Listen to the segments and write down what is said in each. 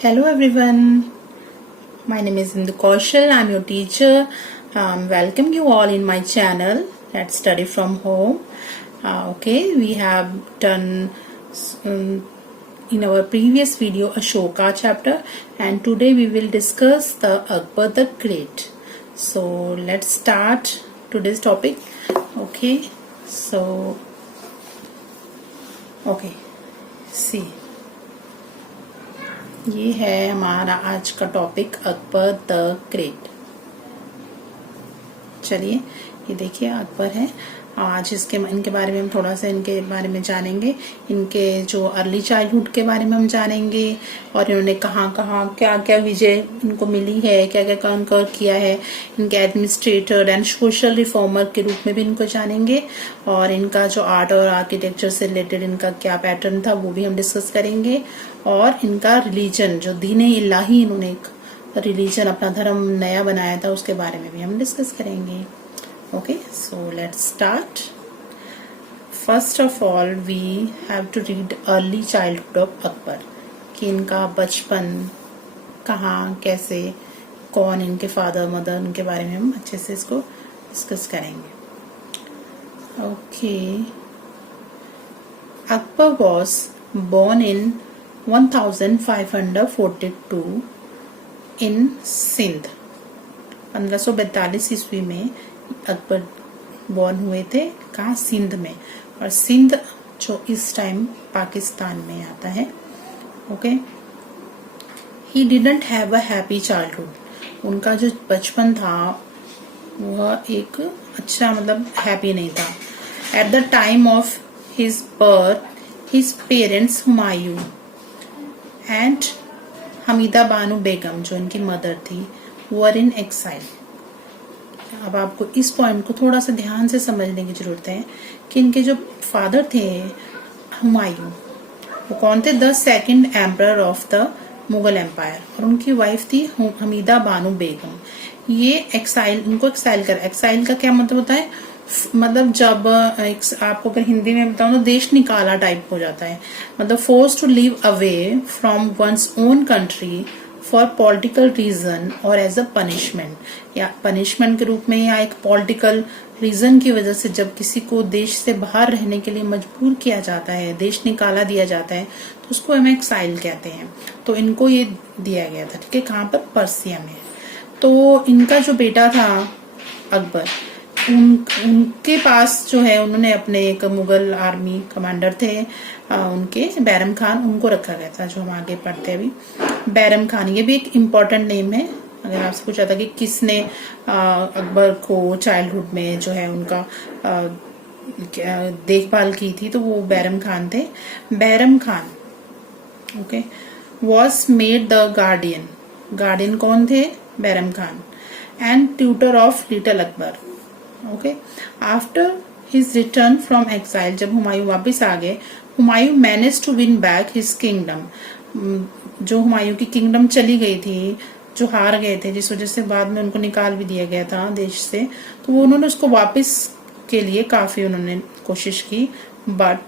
Hello everyone, my name is Indu Kaushal. I'm your teacher. Welcome you all in my channel. Let's study from home. We have done in our previous video Ashoka chapter, and today we will discuss the Akbar the Great. So let's start today's topic. See. ये है हमारा आज का topic Akbar the great. चलिए ये देखिए अकबर है। आज इनके बारे में हम थोड़ा सा इनके बारे में जानेंगे। इनके जो अर्ली चाइल्डहुड के बारे में हम जानेंगे और इन्होंने कहाँ क्या क्या विजय इनको मिली है, क्या क्या कॉन्कर किया है। इनके एडमिनिस्ट्रेटर एंड सोशल रिफॉर्मर के रूप में भी इनको जानेंगे और इनका जो आर्ट और आर्किटेक्चर से रिलेटेड इनका क्या पैटर्न था वो भी हम डिस्कस करेंगे। और इनका रिलीजन जो दीन इलाही, इन्होंने एक रिलीजन अपना धर्म नया बनाया था उसके बारे में भी हम डिस्कस करेंगे। So let's start. First of all, we have to read early childhood of Akbar. कि इनका बचपन कहाँ, कैसे, कौन इनके फादर मदर, उनके बारे में हम अच्छे से इसको डिस्कस करेंगे। Akbar was born in 1542 in Sindh। 1542 ईस्वी में अकबर बॉर्न हुए थे। कहाँ? सिंध में। और सिंध जो इस टाइम पाकिस्तान में आता है। He didn't have a happy childhood. उनका जो बचपन था वह एक अच्छा हैप्पी नहीं था। At the time of his birth his parents Humayun and Hamida Bano Begum जो इनकी मदर थी वर इन एक्साइल। अब आपको इस पॉइंट को थोड़ा सा ध्यान से समझने की जरूरत है कि इनके जो फादर थे हुमायूं, वो कौन थे? The second emperor of the Mughal empire. और उनकी वाइफ थी हमीदा बानो बेगम। ये एक्साइल का क्या मतलब होता है? जब आपको अगर हिंदी में बताऊं तो देश निकाला टाइप हो जाता है। Force to live away from one's own country for political reason और एज अ पनिशमेंट, या पनिशमेंट के रूप में या एक पॉलिटिकल रीजन की वजह से जब किसी को देश से बाहर रहने के लिए मजबूर किया जाता है, देश निकाला दिया जाता है, तो उसको हम एक्साइल कहते हैं। तो इनको ये दिया गया था, ठीक है, कहाँ पर? पर्सिया में। तो इनका जो बेटा था अकबर, उनके पास जो है उन्होंने अपने एक मुगल आर्मी कमांडर थे उनके बैरम खान, उनको रखा गया था, जो हम आगे पढ़ते हैं अभी। बैरम खान ये भी एक इम्पोर्टेंट नेम है। अगर आपसे पूछा था कि किसने अकबर को चाइल्डहुड में जो है उनका देखभाल की थी, तो वो बैरम खान थे। Bairam Khan was made the guardian कौन थे? Bairam Khan. And tutor of little Akbar. After his return from exile, जब हुमायूं वापस आ गए, Humayun manage to win back his kingdom. जो हुमायूं की किंगडम चली गई थी, जो हार गए थे, जिस वजह से बाद में उनको निकाल भी दिया गया था देश से, तो वो उन्होंने उसको वापस के लिए काफी उन्होंने कोशिश की, but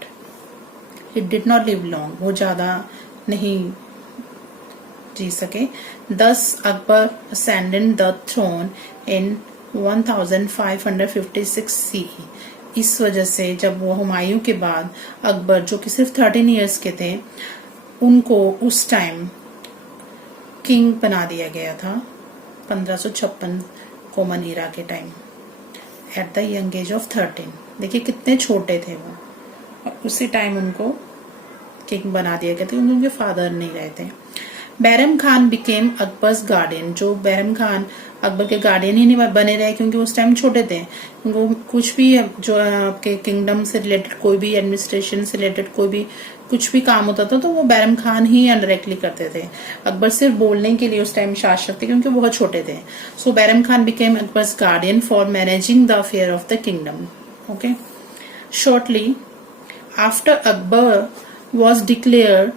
it did not live long. वो ज्यादा नहीं जी सके। Thus Akbar ascended the throne in 1556 CE। इस वजह से जब वो हुमायूं के बाद अकबर, जो कि सिर्फ 13 इयर्स के थे, उनको उस टाइम किंग बना दिया गया था 1556 कॉमन ईरा के time, at the young age of 13। देखिए कितने छोटे थे वो, और उसी टाइम उनको किंग बना दिया गया था, उनके फादर नहीं रहे थे। Bairam Khan became Akbar's guardian. जो बैरम खान अकबर के गार्डियन ही नहीं बने रहे, क्योंकि उस टाइम छोटे थे। उनको कुछ भी जो आपके किंगडम से रिलेटेड, कोई भी एडमिनिस्ट्रेशन से रिलेटेड कोई भी कुछ भी काम होता था तो वो बैरम खान ही डायरेक्टली करते थे। अकबर सिर्फ बोलने के लिए उस टाइम शासक थे, क्योंकि बहुत छोटे थे। So Bairam Khan became Akbar's guardian for managing the affair of the kingdom. Shortly after Akbar was declared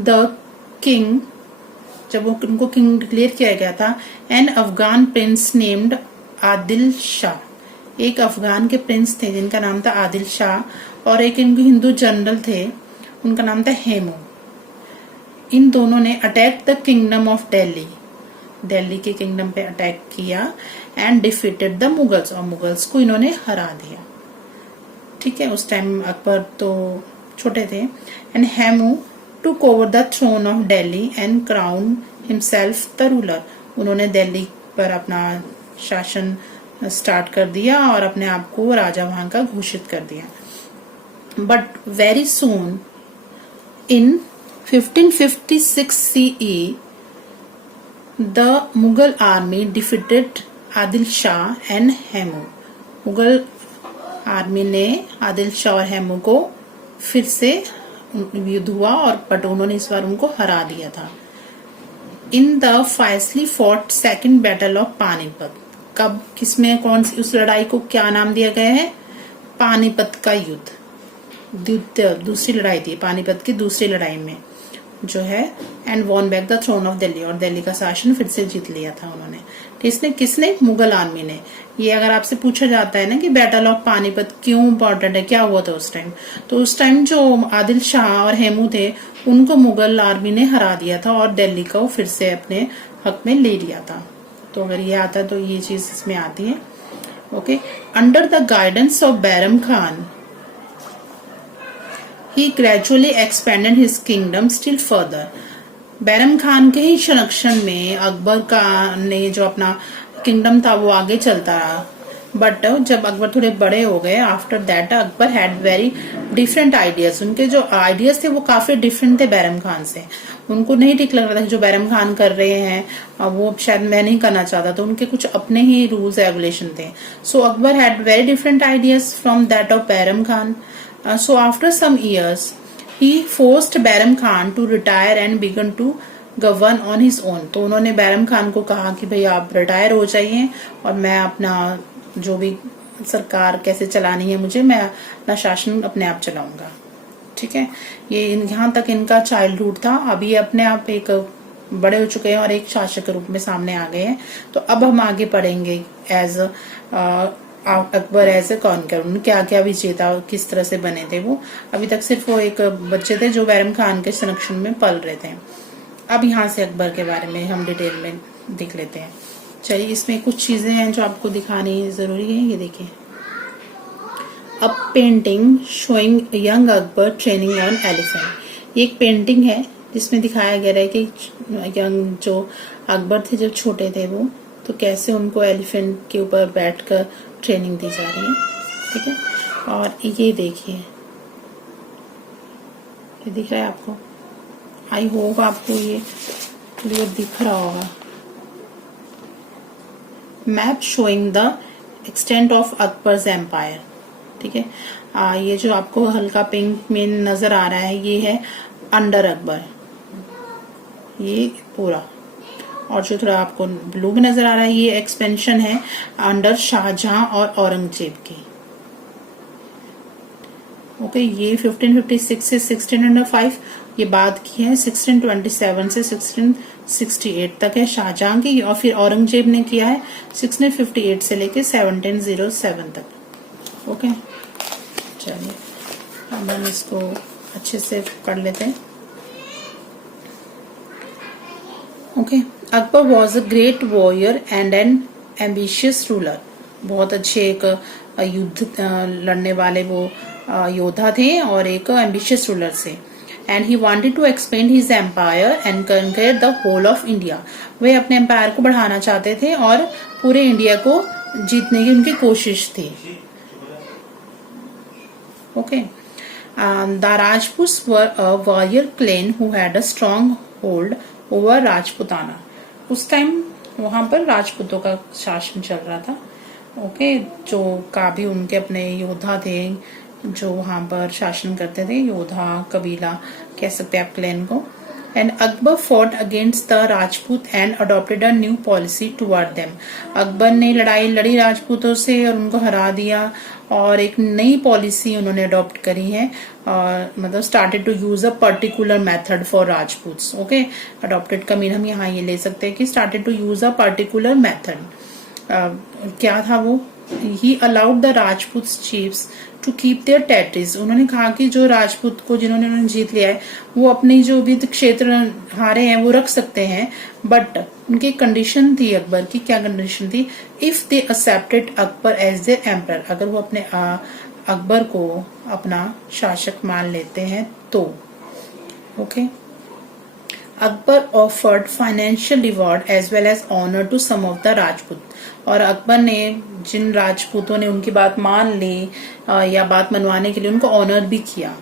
the king, जब उनको किंग डिक्लेयर किया गया था, an Afghan prince named Adil Shah. एक अफगान के प्रिंस थे जिनका नाम था आदिल शाह, और एक इनके हिंदू जनरल थे, उनका नाम था हेमू। इन दोनों ने attack the kingdom of Delhi, Delhi के किंगडम पे अटैक किया एंड डिफीटेड द मुगल्स, और मुगल्स को इन्होंने हरा दिया। ठीक है, उस टाइम अकबर तो छोटे थे। And Hemu took over the throne of Delhi and crown himself the ruler, उन्होंने दिल्ली पर अपना शासन स्टार्ट कर दिया और अपने आप को राजा वहां का घोषित कर दिया। But very soon in 1556 CE the Mughal army defeated Adil Shah and Hemu, Mughal army ने आदिल शाह और हेमू को फिर से युद्ध हुआ और बट उन्होंने इस बार उनको हरा दिया था। In the fiercely fought second battle of Panipat, कब किसमें कौन सी उस लड़ाई को क्या नाम दिया गया है? पानीपत का युद्ध, दूसरी लड़ाई थी पानीपत की दूसरी लड़ाई में जो है। And won back the throne of Delhi, और दिल्ली का शासन फिर से जीत लिया था उन्होंने। इसने किसने? मुगल आर्मी ने। ये अगर आपसे पूछा जाता है ना कि बैटल ऑफ पानीपत क्यों इम्पोर्टेंट है, क्या हुआ था उस टाइम, तो उस टाइम जो आदिल शाह और हेमू थे उनको मुगल आर्मी ने हरा दिया था और दिल्ली को फिर से अपने हक में ले लिया था। तो अगर ये आता है तो ये चीज इसमें आती है। Okay, under the guidance of Bairam Khan he gradually expanded his kingdom still further। Bairam Khan के ही संरक्षण में अकबर का ने जो अपना किंगडम था वो आगे चलता रहा। बट जब अकबर थोड़े बड़े हो गए, after that Akbar had very different ideas, उनके जो आइडियाज थे वो काफी डिफरेंट थे बैरम खान से। उनको नहीं ठीक लग रहा था जो बैरम खान कर रहे हैं वो शायद मैं नहीं करना चाहता, तो उनके कुछ अपने ही रूल्स रेगुलेशन थे। So Akbar had very different ideas from that of Bairam Khan. So after some years, he forced Bairam Khan to retire and began to govern on his own। तो उन्होंने बैरम खान को कहा कि भाई आप रिटायर हो जाइए और मैं अपना जो भी सरकार कैसे चलानी है मुझे, मैं अपना शासन अपने आप चलाऊंगा। ठीक है, ये यहाँ तक इनका चाइल्डहुड था। अभी ये अपने आप एक बड़े हो चुके हैं और एक शासक के रूप में सामने आ गए हैं। तो अब हम आगे पढ़ेंगे as Akbar as a conqueror, उन्होंने क्या क्या विजेता किस तरह से बने थे वो। अभी तक सिर्फ वो एक बच्चे थे जो बैरम खान के संरक्षण में पल रहे थे। अब यहाँ से अकबर के बारे में हम डिटेल में देख लेते हैं। चलिए, इसमें कुछ चीजें हैं जो आपको दिखानी जरूरी है। ये देखिए, अब painting showing young Akbar training on elephant. ये एक पेंटिंग है जिसमें दिखाया गया है कि यंग जो अकबर थे जब छोटे थे वो, तो कैसे उनको एलिफेंट के ऊपर बैठकर ट्रेनिंग दी जा रही है। ठीक है, और ये देखिए, ये दिख रहा है आपको? आई होप आपको ये क्लियर दिख रहा होगा। Map showing the extent of Akbar's empire. ठीक है, ये जो आपको हल्का पिंक में नजर आ रहा है ये है अंडर अकबर, ये पूरा। और जो थोड़ा आपको ब्लू में नजर आ रहा है ये एक्सपेंशन है अंडर शाहजहां और औरंगजेब की। ओके, ये 1556 से 1605 ये बात की है। 1627 से 1668 तक है शाहजहां की, और फिर औरंगजेब ने किया है 1658 से लेके 1707 तक। ओके, चलिए अब हम इसको अच्छे से कर लेते हैं। Okay, Akbar was a great warrior and N ambitious ruler. बहुत अच्छे एक युद्ध लड़ने वाले वो योद्धा थे और एक एम्बिशियस रूलर से। And he wanted to expand his empire and conquer the whole of India. वे अपने एम्पायर को बढ़ाना चाहते थे और पूरे इंडिया को जीतने की उनकी कोशिश थी। Okay, the Rajputs were a warrior clan who had a stronghold over Rajputana. उस टाइम वहां पर राजपूतों का शासन चल रहा था। ओके, जो काफी उनके अपने योद्धा थे जो वहां पर शासन करते थे, योद्धा कबीला कह सकते हैं आप क्लैन को। And Akbar fought against the Rajput and adopted a new policy toward them. Akbar ने लड़ाई लड़ी राजपूतों से और उनको हरा दिया और एक नई पॉलिसी उन्होंने अडॉप्ट करी है, और मतलब started to use a particular method for Rajputs. Okay, adopted का मीन हम यहाँ ये ले सकते हैं कि started to use a particular method. क्या था वो he allowed the Rajput chiefs to keep their territories. उन्होंने कहा कि जो राजपूत को जिन्होंने उन्होंने जीत लिया है वो अपनी जो भी क्षेत्र हारे हैं वो रख सकते हैं, बट उनकी कंडीशन थी अकबर की। क्या कंडीशन थी? If they accepted Akbar as their emperor, अगर वो अपने अकबर को अपना शासक मान लेते हैं तो। Okay, Akbar offered financial reward as well as honour to some of the Rajput, और अकबर ने जिन राजपूतों ने उनकी बात मान ली या बात मनवाने के लिए उनको ऑनर भी किया।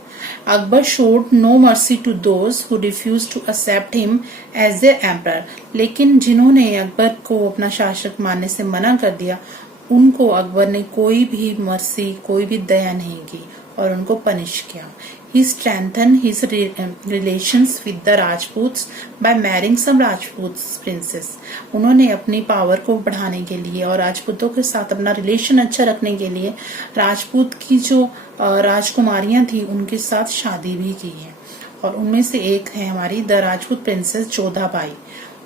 Akbar showed no mercy to those who refuse to accept him as their emperor, लेकिन जिन्होंने अकबर को अपना शासक मानने से मना कर दिया उनको अकबर ने कोई भी मर्सी, कोई भी दया नहीं की और उनको पनिश किया। He strengthened his relations with the Rajputs by marrying some Rajputs princess. उन्होंने अपनी पावर को बढ़ाने के लिए और राजपूतों के साथ अपना रिलेशन अच्छा रखने के लिए राजपूत की जो राजकुमारियां थी उनके साथ शादी भी की है, और उनमें से एक है हमारी the Rajput princess Jodha Bai,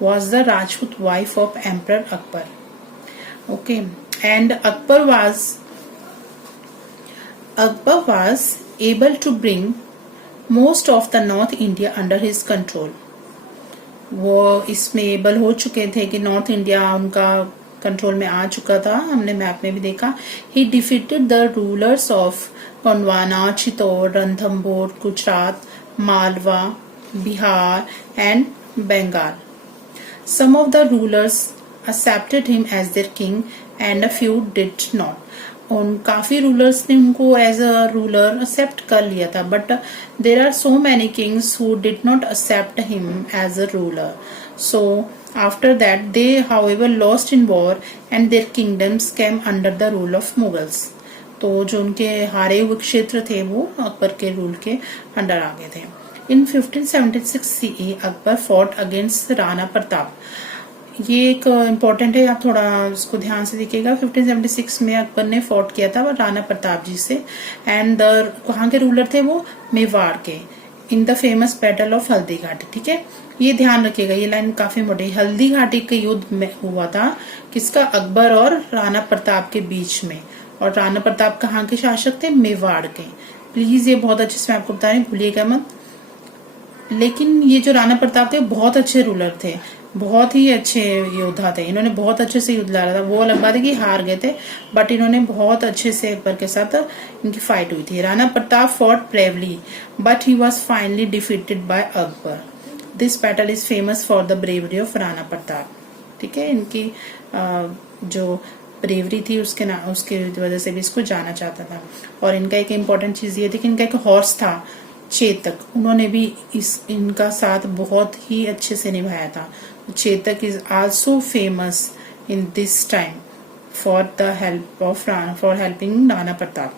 was the Rajput wife of Emperor Akbar. Okay, and Akbar was able to bring most of the North India under his control. वो इसमें एबल हो चुके थे कि नॉर्थ इंडिया उनका कंट्रोल में आ चुका था, हमने मैप में भी देखा। He defeated the rulers of Gondwana, Chittor, Ranthambore, Gujarat, Malwa, Bihar and Bengal. Some of the rulers accepted him as their king and a few did not. उन काफी रूलर्स ने उनको एज अ रूलर एक्सेप्ट कर लिया था, but there are so many kings who did not accept him as a ruler. So after that they however lost in war and their kingdoms came under the rule of Mughals. तो जो उनके हारे हुए क्षेत्र थे वो अकबर के रूल के अंडर आ गए थे. इन 1576 CE Akbar fought against Rana Pratap. ये एक इम्पोर्टेंट है, आप थोड़ा उसको ध्यान से देखिएगा. 1576 में अकबर ने फॉट किया था राणा प्रताप जी से, एंड कहाँ के रूलर थे वो? मेवाड़ के, in the famous battle of Haldi Ghati. ठीक है, ये ध्यान रखिएगा, ये लाइन काफी मोटी. हल्दी घाटी के युद्ध में हुआ था किसका? अकबर और राणा प्रताप के बीच में, और राणा प्रताप कहाँ के शासक थे? मेवाड़ के. प्लीज ये बहुत अच्छे से मैं आपको बता रही हूँ, भूलिएगा मत. लेकिन ये जो राणा प्रताप थे बहुत अच्छे रूलर थे, बहुत ही अच्छे योद्धा थे. इन्होंने बहुत अच्छे से युद्ध लड़ा था. वो अलग बात है कि हार गए थे, बट इन्होंने बहुत अच्छे से अकबर के साथ इनकी फाइट हुई थी. Rana Pratap fought bravely but he was finally defeated by Akbar. This battle is famous for the bravery of Rana Pratap. ठीक है, इनकी जो ब्रेवरी थी उसके वजह से भी इसको जाना चाहता था. और इनका एक इम्पोर्टेंट चीज ये थी कि इनका एक हॉर्स था चेतक, उन्होंने भी इनका साथ बहुत ही अच्छे से निभाया था. Chetak is also famous in this time for helping Rana Pratap.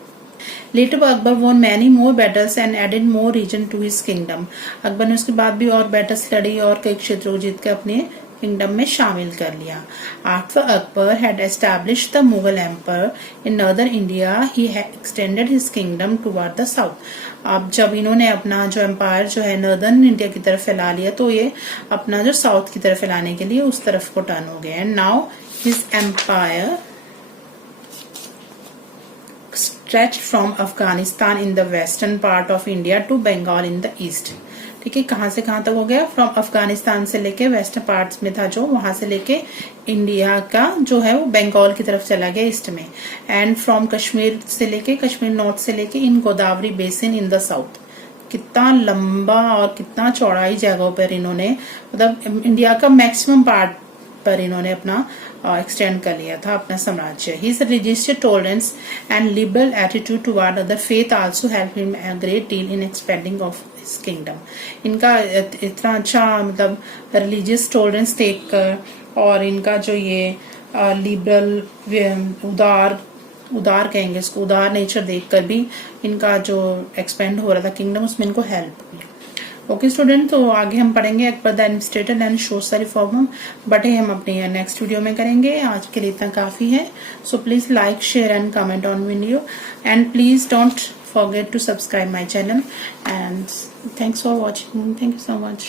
Later Akbar won many more battles and added more region to his kingdom. Akbar ने उसके बाद भी और battles लड़ी और कई क्षेत्रों को जीत के अपने किंगडम में शामिल कर लिया. After Akbar had established the Mughal Empire in northern India, he had extended his kingdom toward the south. अब जब इन्होंने अपना जो एम्पायर जो है नॉर्दर्न इंडिया की तरफ फैला लिया, तो ये अपना जो साउथ की तरफ फैलाने के लिए उस तरफ को टर्न हो गए. And now his empire stretched from Afghanistan in the western part of India to Bengal in the east. ठीक है, कहाँ से कहाँ तक हो गया? फ्रॉम अफगानिस्तान से लेके वेस्टर्न पार्ट्स में था जो, वहां से लेके इंडिया का जो है वो बंगाल की तरफ चला गया ईस्ट में. एंड फ्रॉम कश्मीर से लेके, कश्मीर नॉर्थ से लेके in Godavari basin in the south. कितना लंबा और कितना चौड़ाई जगहों पर इन्होंने, मतलब इंडिया का मैक्सिमम पार्ट पर इन्होंने अपना एक्सटेंड कर लिया था अपना साम्राज्य. His religious tolerance and liberal attitude toward other faith also help him a great deal in expanding of his kingdom. इनका इतना अच्छा मतलब रिलीजियस टॉलरेंस देखकर और इनका जो ये लिबरल उदार कहेंगे इसको, उदार नेचर देखकर भी इनका जो एक्सपेंड हो रहा था किंगडम उसमें इनको हेल्प हुई. ओके स्टूडेंट, तो आगे हम पढ़ेंगे Akbar the administrator and social reform, but हम अपने नेक्स्ट वीडियो में करेंगे. आज के लिए इतना काफी है. So please like, share and comment on video, and please don't forget to subscribe my channel, and thanks for watching. Thank you so much.